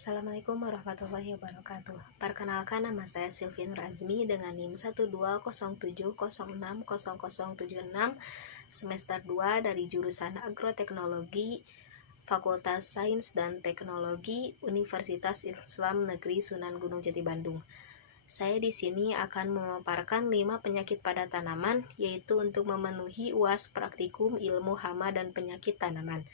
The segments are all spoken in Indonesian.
Assalamualaikum warahmatullahi wabarakatuh. Perkenalkan, nama saya Sylvie Nur Azmi dengan NIM 12070600076 semester 2 dari jurusan Agroteknologi Fakultas Sains dan Teknologi Universitas Islam Negeri Sunan Gunung Jati Bandung. Saya di sini akan memaparkan 5 penyakit pada tanaman, yaitu untuk memenuhi UAS Praktikum Ilmu Hama dan Penyakit Tanaman.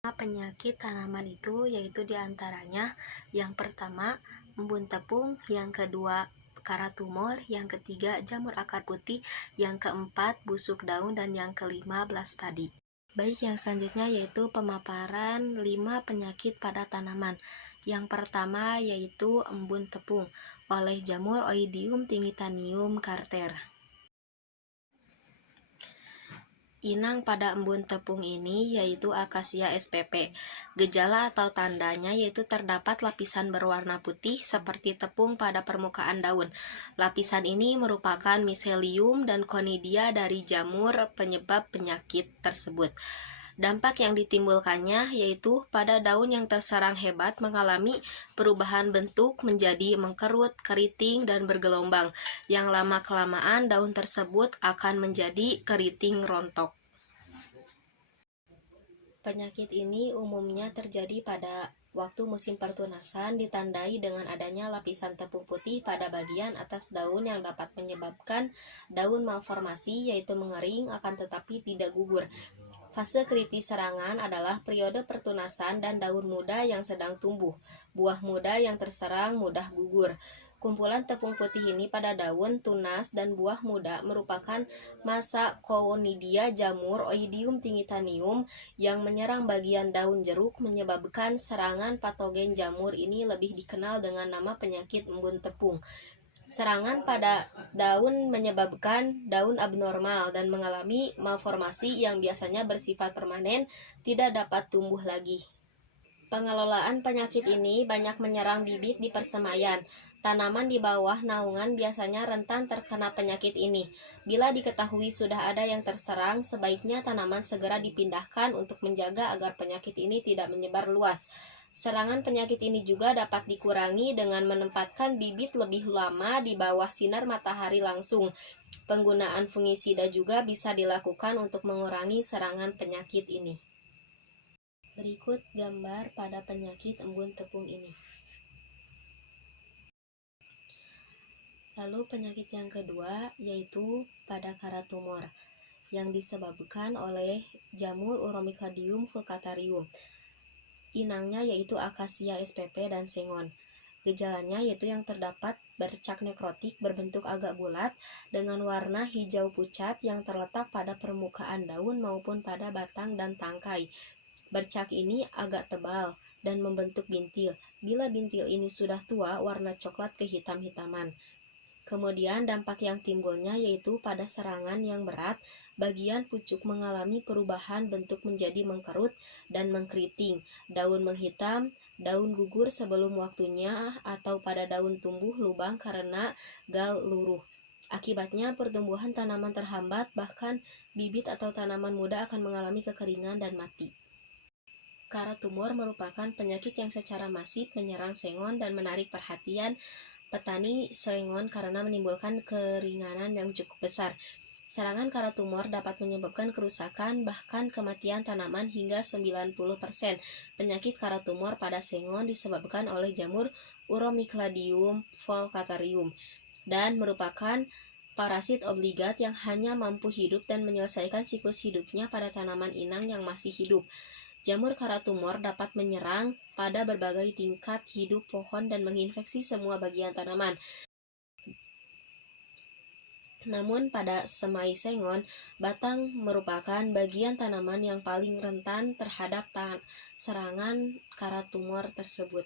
Penyakit tanaman itu yaitu diantaranya yang pertama embun tepung, yang kedua karat tumor, yang ketiga jamur akar putih, yang keempat busuk daun, dan yang kelima belas padi. Baik, yang selanjutnya yaitu pemaparan 5 penyakit pada tanaman. Yang pertama yaitu embun tepung oleh jamur Oidium tingitanium Carter. Inang pada embun tepung ini yaitu Acacia spp. Gejala atau tandanya yaitu terdapat lapisan berwarna putih seperti tepung pada permukaan daun. Lapisan ini merupakan miselium dan conidia dari jamur penyebab penyakit tersebut. Dampak yang ditimbulkannya yaitu pada daun yang terserang hebat mengalami perubahan bentuk menjadi mengkerut, keriting, dan bergelombang. Yang lama-kelamaan daun tersebut akan menjadi keriting rontok. Penyakit ini umumnya terjadi pada waktu musim pertunasan, ditandai dengan adanya lapisan tepung putih pada bagian atas daun yang dapat menyebabkan daun malformasi, yaitu mengering akan tetapi tidak gugur. Fase kritis serangan adalah periode pertunasan dan daun muda yang sedang tumbuh. Buah muda yang terserang mudah gugur. Kumpulan tepung putih ini pada daun, tunas, dan buah muda merupakan masa conidia jamur Oidium tingitanium yang menyerang bagian daun jeruk, menyebabkan serangan patogen jamur ini lebih dikenal dengan nama penyakit embun tepung. Serangan pada daun menyebabkan daun abnormal dan mengalami malformasi yang biasanya bersifat permanen, tidak dapat tumbuh lagi. Pengelolaan penyakit ini banyak menyerang bibit di persemaian. Tanaman di bawah naungan biasanya rentan terkena penyakit ini. Bila diketahui sudah ada yang terserang, sebaiknya tanaman segera dipindahkan untuk menjaga agar penyakit ini tidak menyebar luas. Serangan penyakit ini juga dapat dikurangi dengan menempatkan bibit lebih lama di bawah sinar matahari langsung. Penggunaan fungisida juga bisa dilakukan untuk mengurangi serangan penyakit ini. Berikut gambar pada penyakit embun tepung ini. Lalu penyakit yang kedua yaitu pada karat tumor yang disebabkan oleh jamur Uromycladium fulcatarium. Inangnya yaitu Acacia spp dan sengon. Gejalanya yaitu yang terdapat bercak nekrotik berbentuk agak bulat dengan warna hijau pucat yang terletak pada permukaan daun maupun pada batang dan tangkai. Bercak ini agak tebal dan membentuk bintil. Bila bintil ini sudah tua, warna coklat kehitam-hitaman. Kemudian dampak yang timbulnya yaitu pada serangan yang berat, bagian pucuk mengalami perubahan bentuk menjadi mengkerut dan mengkeriting, daun menghitam, daun gugur sebelum waktunya, atau pada daun tumbuh lubang karena gal luruh. Akibatnya pertumbuhan tanaman terhambat, bahkan bibit atau tanaman muda akan mengalami kekeringan dan mati. Karat tumor merupakan penyakit yang secara masif menyerang sengon dan menarik perhatian petani sengon karena menimbulkan keringanan yang cukup besar. Serangan karat tumor dapat menyebabkan kerusakan bahkan kematian tanaman hingga 90%. Penyakit karat tumor pada sengon disebabkan oleh jamur Uromycladium fulcatarium dan merupakan parasit obligat yang hanya mampu hidup dan menyelesaikan siklus hidupnya pada tanaman inang yang masih hidup. Jamur karat tumor dapat menyerang pada berbagai tingkat hidup pohon dan menginfeksi semua bagian tanaman. Namun pada semai sengon, batang merupakan bagian tanaman yang paling rentan terhadap serangan karat tumor tersebut.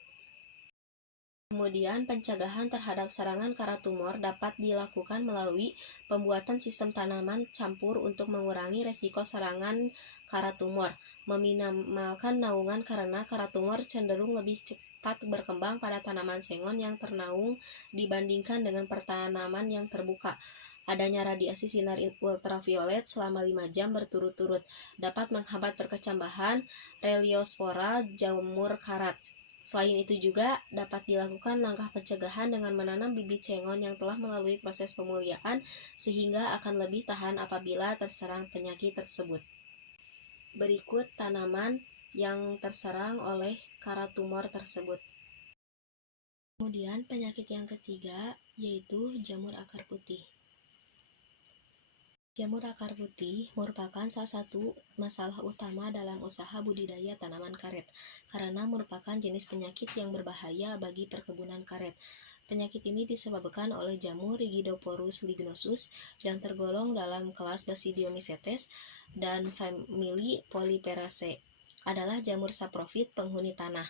Kemudian pencegahan terhadap serangan karat tumor dapat dilakukan melalui pembuatan sistem tanaman campur untuk mengurangi resiko serangan karat tumor, meminimalkan naungan karena karat tumor cenderung lebih cepat berkembang pada tanaman sengon yang ternaung dibandingkan dengan tanaman yang terbuka. Adanya radiasi sinar ultraviolet selama 5 jam berturut-turut dapat menghambat perkecambahan Reliospora jamur karat. Selain itu juga dapat dilakukan langkah pencegahan dengan menanam bibit cengon yang telah melalui proses pemuliaan sehingga akan lebih tahan apabila terserang penyakit tersebut. Berikut tanaman yang terserang oleh karatumor tersebut. Kemudian penyakit yang ketiga yaitu jamur akar putih. Jamur akar putih merupakan salah satu masalah utama dalam usaha budidaya tanaman karet, karena merupakan jenis penyakit yang berbahaya bagi perkebunan karet. Penyakit ini disebabkan oleh jamur Rigidoporus lignosus yang tergolong dalam kelas Basidiomycetes dan famili Polyperaceae. Adalah jamur saprofit penghuni tanah.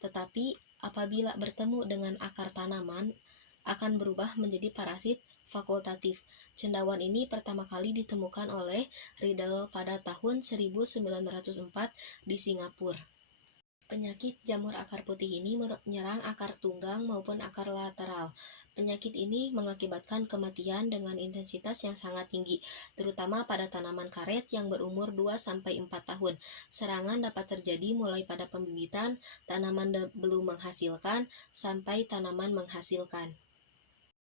Tetapi apabila bertemu dengan akar tanaman, akan berubah menjadi parasit fakultatif. Cendawan ini pertama kali ditemukan oleh Riddle pada tahun 1904 di Singapura. Penyakit jamur akar putih ini menyerang akar tunggang maupun akar lateral. Penyakit ini mengakibatkan kematian dengan intensitas yang sangat tinggi, terutama pada tanaman karet yang berumur 2-4 tahun. Serangan dapat terjadi mulai pada pembibitan, tanaman belum menghasilkan, sampai tanaman menghasilkan.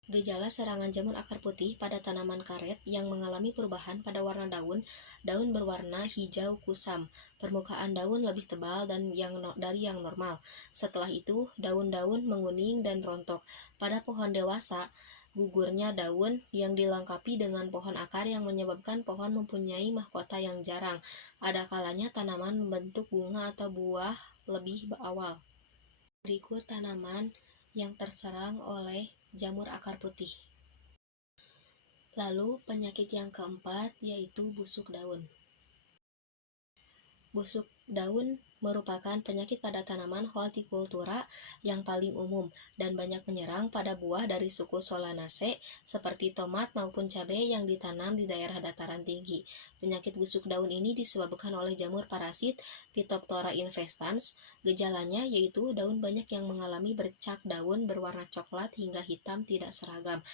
Gejala serangan jamur akar putih pada tanaman karet yang mengalami perubahan pada warna daun, daun berwarna hijau kusam, permukaan daun lebih tebal dari yang normal. Setelah itu, daun-daun menguning dan rontok. Pada pohon dewasa, gugurnya daun yang dilengkapi dengan pohon akar yang menyebabkan pohon mempunyai mahkota yang jarang. Ada kalanya tanaman membentuk bunga atau buah lebih awal. Berikut tanaman yang terserang oleh jamur akar putih. Lalu penyakit yang keempat yaitu busuk daun. Busuk daun merupakan penyakit pada tanaman hortikultura yang paling umum dan banyak menyerang pada buah dari suku Solanaceae seperti tomat maupun cabai yang ditanam di daerah dataran tinggi. Penyakit busuk daun ini disebabkan oleh jamur parasit Phytophthora infestans. Gejalanya yaitu daun banyak yang mengalami bercak daun berwarna coklat hingga hitam tidak seragam.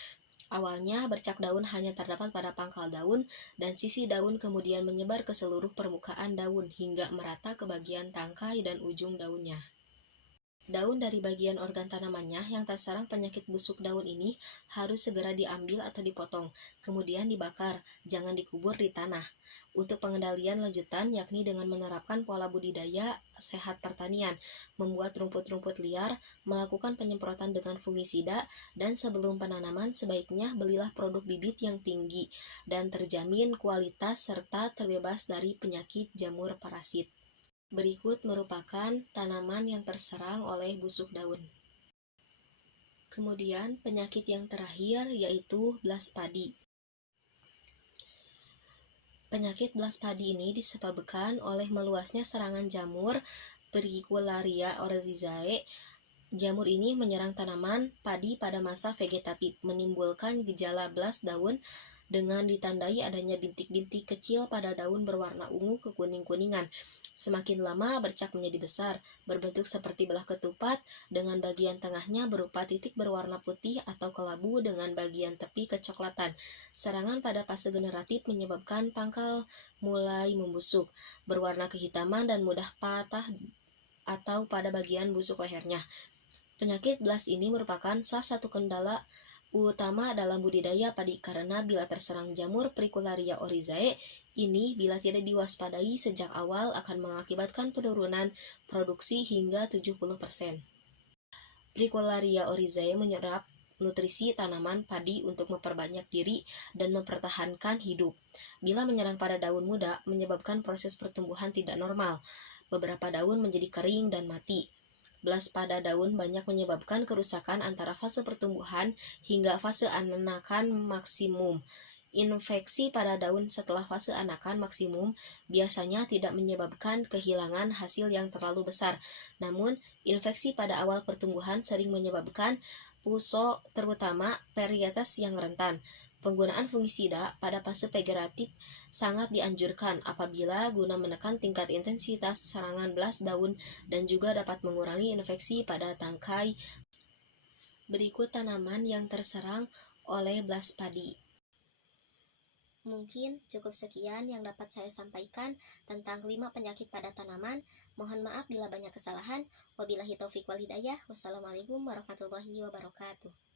Awalnya bercak daun hanya terdapat pada pangkal daun dan sisi daun kemudian menyebar ke seluruh permukaan daun hingga merata ke bagian tangkai dan ujung daunnya. Daun dari bagian organ tanamannya yang terserang penyakit busuk daun ini harus segera diambil atau dipotong, kemudian dibakar, jangan dikubur di tanah. Untuk pengendalian lanjutan yakni dengan menerapkan pola budidaya sehat pertanian, membuat rumput-rumput liar, melakukan penyemprotan dengan fungisida, dan sebelum penanaman sebaiknya belilah produk bibit yang tinggi dan terjamin kualitas serta terbebas dari penyakit jamur parasit. Berikut merupakan tanaman yang terserang oleh busuk daun. Kemudian penyakit yang terakhir yaitu blas padi. Penyakit blas padi ini disebabkan oleh meluasnya serangan jamur Pericularia oryzae. Jamur ini menyerang tanaman padi pada masa vegetatif, menimbulkan gejala blas daun dengan ditandai adanya bintik-bintik kecil pada daun berwarna ungu kekuning-kuningan. Semakin lama bercak menjadi besar, berbentuk seperti belah ketupat, dengan bagian tengahnya berupa titik berwarna putih atau kelabu dengan bagian tepi kecoklatan. Serangan pada fase generatif menyebabkan pangkal mulai membusuk, berwarna kehitaman dan mudah patah atau pada bagian busuk lehernya. Penyakit blas ini merupakan salah satu kendala utama dalam budidaya padi karena bila terserang jamur Pericularia oryzae ini bila tidak diwaspadai sejak awal akan mengakibatkan penurunan produksi hingga 70%. Pericularia oryzae menyerap nutrisi tanaman padi untuk memperbanyak diri dan mempertahankan hidup. Bila menyerang pada daun muda, menyebabkan proses pertumbuhan tidak normal. Beberapa daun menjadi kering dan mati. Blas pada daun banyak menyebabkan kerusakan antara fase pertumbuhan hingga fase anakan maksimum. Infeksi pada daun setelah fase anakan maksimum biasanya tidak menyebabkan kehilangan hasil yang terlalu besar. Namun, infeksi pada awal pertumbuhan sering menyebabkan puso, terutama varietas yang rentan. Penggunaan fungisida pada fase vegetatif sangat dianjurkan apabila guna menekan tingkat intensitas serangan blas daun dan juga dapat mengurangi infeksi pada tangkai. Berikut tanaman yang terserang oleh blas padi. Mungkin cukup sekian yang dapat saya sampaikan tentang 5 penyakit pada tanaman. Mohon maaf bila banyak kesalahan. Wabillahi taufiq wal hidayah. Wassalamualaikum warahmatullahi wabarakatuh.